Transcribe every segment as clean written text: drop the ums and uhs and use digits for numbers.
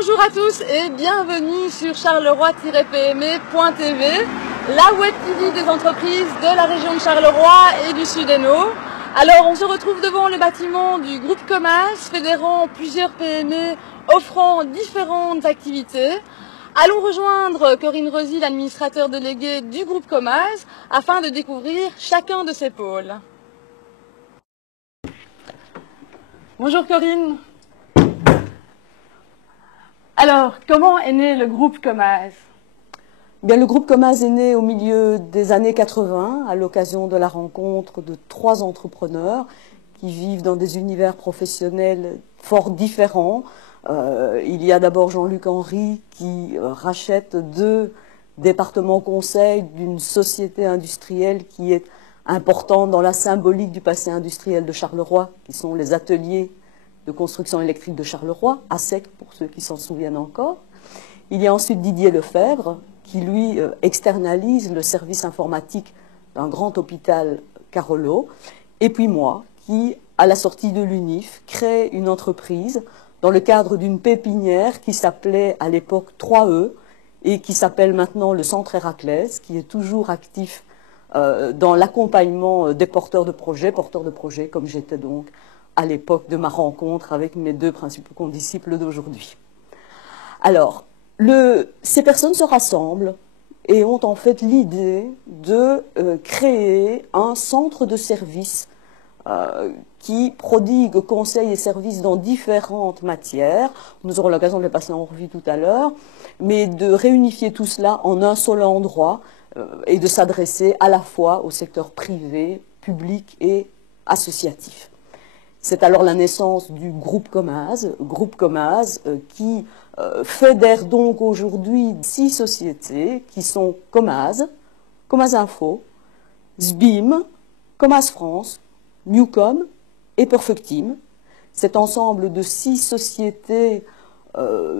Bonjour à tous et bienvenue sur charleroi-pme.tv, la web TV des entreprises de la région de Charleroi et du Sud-Hainaut. Alors on se retrouve devant le bâtiment du groupe Comas, fédérant plusieurs PME offrant différentes activités. Allons rejoindre Corinne Rosy, l'administrateur délégué du groupe Comas, afin de découvrir chacun de ses pôles. Bonjour Corinne. Alors, comment est né le groupe Comas? Bien, le groupe Comas est né au milieu des années 80, à l'occasion de la rencontre de 3 entrepreneurs qui vivent dans des univers professionnels fort différents. Il y a d'abord Jean-Luc Henry qui rachète 2 départements conseils d'une société industrielle qui est importante dans la symbolique du passé industriel de Charleroi, qui sont les ateliers de construction électrique de Charleroi, ASEC pour ceux qui s'en souviennent encore. Il y a ensuite Didier Lefebvre qui lui externalise le service informatique d'un grand hôpital Carolo. Et puis moi qui, à la sortie de l'UNIF, crée une entreprise dans le cadre d'une pépinière qui s'appelait à l'époque 3E et qui s'appelle maintenant le Centre Héraclès, qui est toujours actif dans l'accompagnement des porteurs de projets comme j'étais donc à l'époque de ma rencontre avec mes 2 principaux condisciples d'aujourd'hui. Alors, ces personnes se rassemblent et ont en fait l'idée de créer un centre de services qui prodigue conseils et services dans différentes matières. Nous aurons l'occasion de les passer en revue tout à l'heure, mais de réunifier tout cela en un seul endroit et de s'adresser à la fois au secteur privé, public et associatif. C'est alors la naissance du groupe Comas qui fédère donc aujourd'hui 6 sociétés qui sont Comas, Comas Info, SBIM, Comas France, Newcom et Perfectim. Cet ensemble de 6 sociétés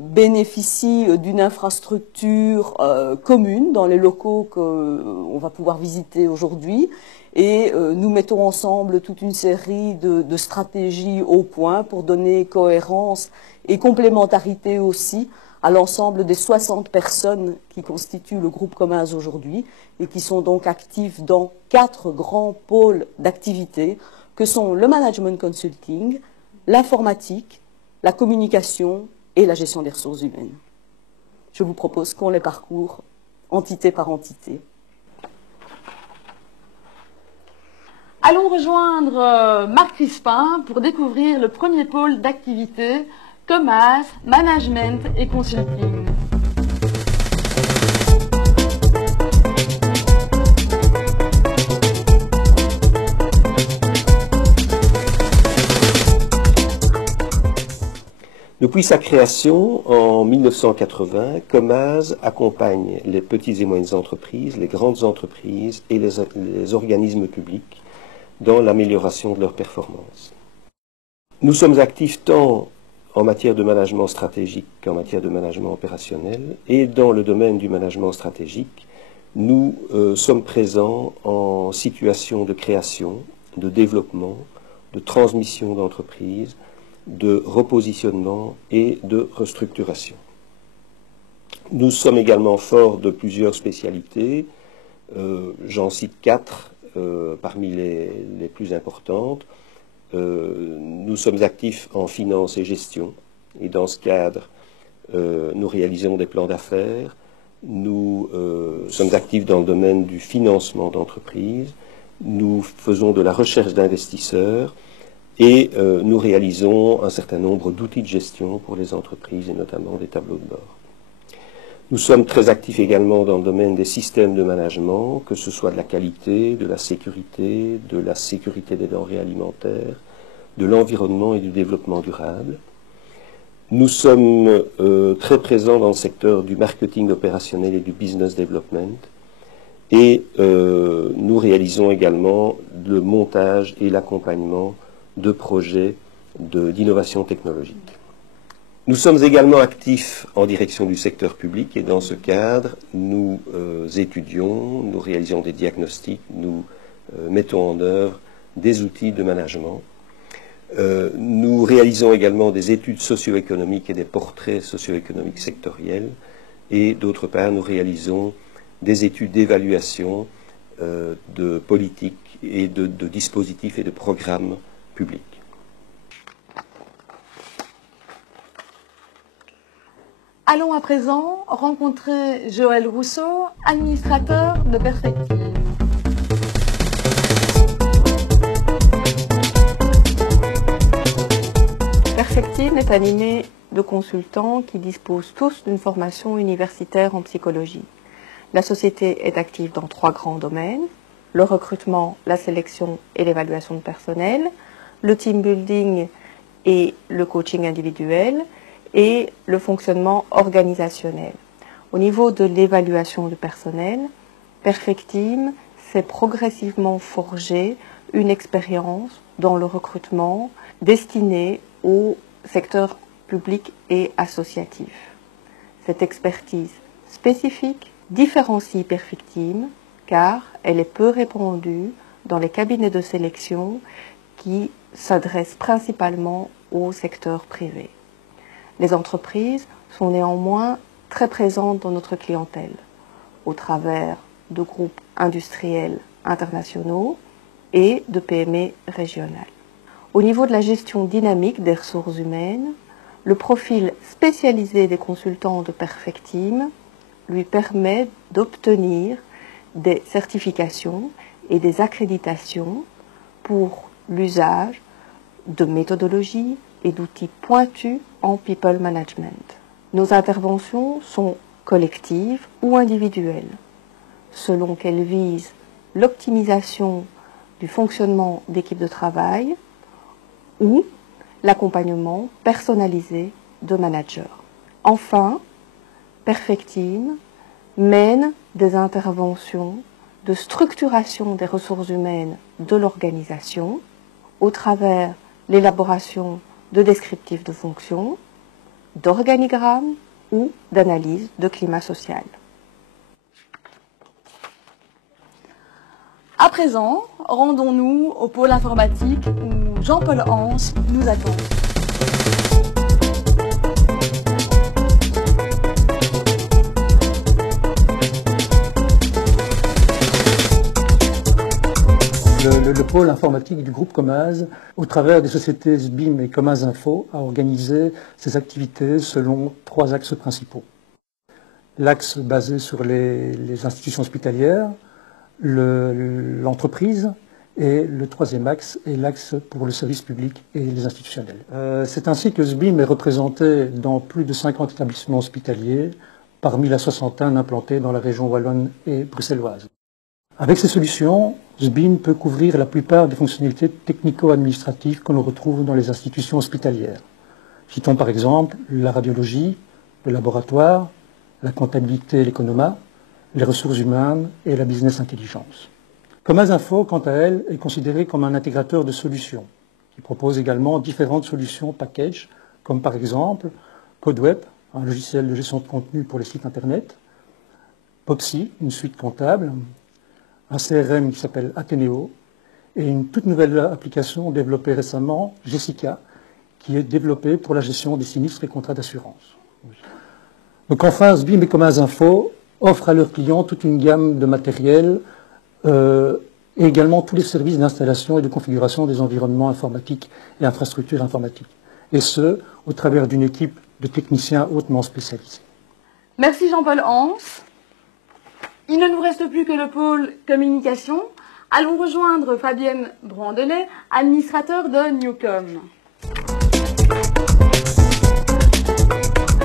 bénéficie d'une infrastructure commune dans les locaux qu'on va pouvoir visiter aujourd'hui. Et nous mettons ensemble toute une série de stratégies au point pour donner cohérence et complémentarité aussi à l'ensemble des 60 personnes qui constituent le groupe Comas aujourd'hui et qui sont donc actifs dans 4 grands pôles d'activité que sont le management consulting, l'informatique, la communication et la gestion des ressources humaines. Je vous propose qu'on les parcourt entité par entité. Allons rejoindre Marc Crispin pour découvrir le premier pôle d'activité, Comas, Management et Consulting. Depuis sa création en 1980, Comas accompagne les petites et moyennes entreprises, les grandes entreprises et les organismes publics dans l'amélioration de leurs performances. Nous sommes actifs tant en matière de management stratégique qu'en matière de management opérationnel, et dans le domaine du management stratégique, nous sommes présents en situation de création, de développement, de transmission d'entreprises, de repositionnement et de restructuration. Nous sommes également forts de plusieurs spécialités, j'en cite 4 parmi les plus importantes. Nous sommes actifs en finance et gestion, et dans ce cadre, nous réalisons des plans d'affaires. Nous sommes actifs dans le domaine du financement d'entreprises. Nous faisons de la recherche d'investisseurs et nous réalisons un certain nombre d'outils de gestion pour les entreprises et notamment des tableaux de bord. Nous sommes très actifs également dans le domaine des systèmes de management, que ce soit de la qualité, de la sécurité des denrées alimentaires, de l'environnement et du développement durable. Nous sommes très présents dans le secteur du marketing opérationnel et du business development. Et nous réalisons également le montage et l'accompagnement de projets d'innovation technologique. Nous sommes également actifs en direction du secteur public et dans ce cadre, nous étudions, nous réalisons des diagnostics, nous mettons en œuvre des outils de management. Nous réalisons également des études socio-économiques et des portraits socio-économiques sectoriels. Et d'autre part, nous réalisons des études d'évaluation de politiques et de dispositifs et de programmes publics. Allons à présent rencontrer Joël Rousseau, administrateur de Perspective. Perspective est animée de consultants qui disposent tous d'une formation universitaire en psychologie. La société est active dans 3 grands domaines: le recrutement, la sélection et l'évaluation de personnel, le team building et le coaching individuel, et le fonctionnement organisationnel. Au niveau de l'évaluation du personnel, Perspective s'est progressivement forgé une expérience dans le recrutement destinée au secteur public et associatif. Cette expertise spécifique différencie Perspective car elle est peu répandue dans les cabinets de sélection qui s'adressent principalement au secteur privé. Les entreprises sont néanmoins très présentes dans notre clientèle, au travers de groupes industriels internationaux et de PME régionales. Au niveau de la gestion dynamique des ressources humaines, le profil spécialisé des consultants de Perspective lui permet d'obtenir des certifications et des accréditations pour l'usage de méthodologies et d'outils pointus en people management. Nos interventions sont collectives ou individuelles, selon qu'elles visent l'optimisation du fonctionnement d'équipes de travail ou l'accompagnement personnalisé de managers. Enfin, Perspective mène des interventions de structuration des ressources humaines de l'organisation au travers l'élaboration de descriptifs de fonctions, d'organigrammes ou d'analyse de climat social. À présent, rendons-nous au pôle informatique où Jean-Paul Hans nous attend. Le pôle informatique du groupe Comaz, au travers des sociétés SBIM et Comaz Info, a organisé ses activités selon 3 axes principaux. L'axe basé sur les institutions hospitalières, l'entreprise, et le 3e axe est l'axe pour le service public et les institutionnels. C'est ainsi que SBIM est représenté dans plus de 50 établissements hospitaliers, parmi la soixantaine implantés dans la région wallonne et bruxelloise. Avec ces solutions, SBIM peut couvrir la plupart des fonctionnalités technico-administratives que l'on retrouve dans les institutions hospitalières. Citons par exemple la radiologie, le laboratoire, la comptabilité et l'économat, les ressources humaines et la business intelligence. Comaz Info, quant à elle, est considérée comme un intégrateur de solutions, qui propose également différentes solutions package, comme par exemple CodeWeb, un logiciel de gestion de contenu pour les sites internet, Popsy, une suite comptable, un CRM qui s'appelle Athénéo, et une toute nouvelle application développée récemment, Jessica, qui est développée pour la gestion des sinistres et contrats d'assurance. Donc enfin, SBIM et Comaz Info offrent à leurs clients toute une gamme de matériel et également tous les services d'installation et de configuration des environnements informatiques et infrastructures informatiques. Et ce, au travers d'une équipe de techniciens hautement spécialisés. Merci Jean-Paul Hans. Il ne nous reste plus que le pôle communication. Allons rejoindre Fabienne Brandelet, administrateur de Newcom.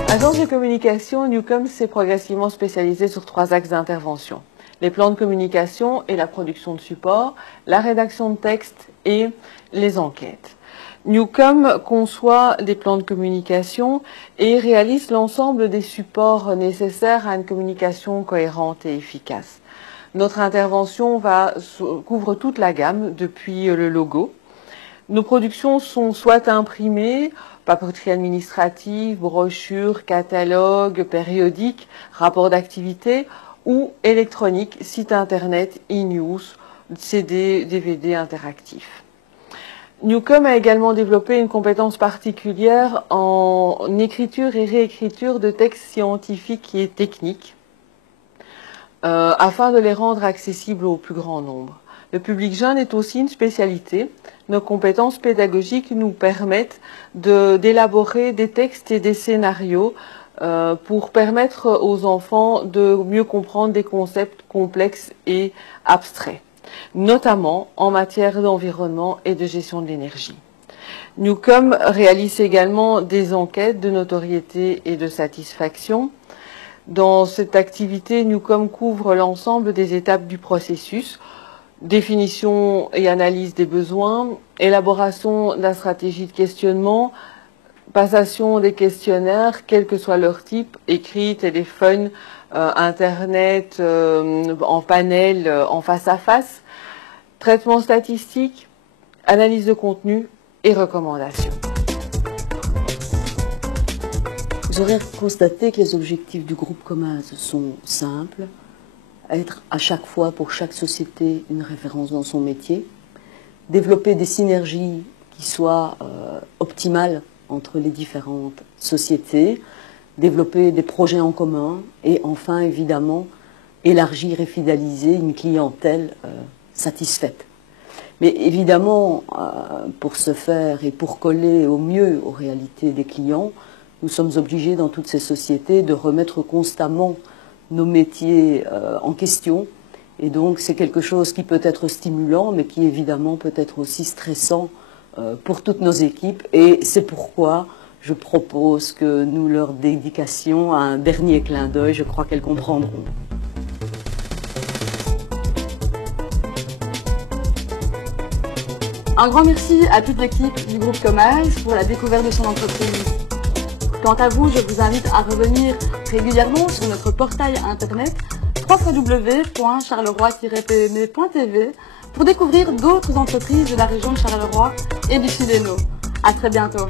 Agence de communication, Newcom s'est progressivement spécialisée sur 3 axes d'intervention: les plans de communication et la production de support, la rédaction de textes et les enquêtes. Newcom conçoit des plans de communication et réalise l'ensemble des supports nécessaires à une communication cohérente et efficace. Notre intervention couvre toute la gamme, depuis le logo. Nos productions sont soit imprimées, papeterie administrative, brochures, catalogues, périodiques, rapports d'activité, ou électroniques, site internet, e-news, CD, DVD interactifs. Newcom a également développé une compétence particulière en écriture et réécriture de textes scientifiques et techniques afin de les rendre accessibles au plus grand nombre. Le public jeune est aussi une spécialité. Nos compétences pédagogiques nous permettent d'élaborer des textes et des scénarios pour permettre aux enfants de mieux comprendre des concepts complexes et abstraits, notamment en matière d'environnement et de gestion de l'énergie. Newcom réalise également des enquêtes de notoriété et de satisfaction. Dans cette activité, Newcom couvre l'ensemble des étapes du processus: définition et analyse des besoins, élaboration de la stratégie de questionnement, passation des questionnaires, quel que soit leur type, écrit, téléphone, Internet, en panel, en face à face, traitement statistique, analyse de contenu et recommandations. Vous aurez constaté que les objectifs du groupe Comaz sont simples: être à chaque fois, pour chaque société, une référence dans son métier, développer des synergies qui soient optimales entre les différentes sociétés, développer des projets en commun et enfin, évidemment, élargir et fidéliser une clientèle satisfaite. Mais évidemment, pour ce faire et pour coller au mieux aux réalités des clients, nous sommes obligés dans toutes ces sociétés de remettre constamment nos métiers en question. Et donc c'est quelque chose qui peut être stimulant, mais qui évidemment peut être aussi stressant pour toutes nos équipes. Et c'est pourquoi je propose que nous leur dédications un dernier clin d'œil. Je crois qu'elles comprendront. Un grand merci à toute l'équipe du groupe Comaz pour la découverte de son entreprise. Quant à vous, je vous invite à revenir régulièrement sur notre portail internet www.charleroi-pme.tv pour découvrir d'autres entreprises de la région de Charleroi et du Sud-Hainaut. À très bientôt.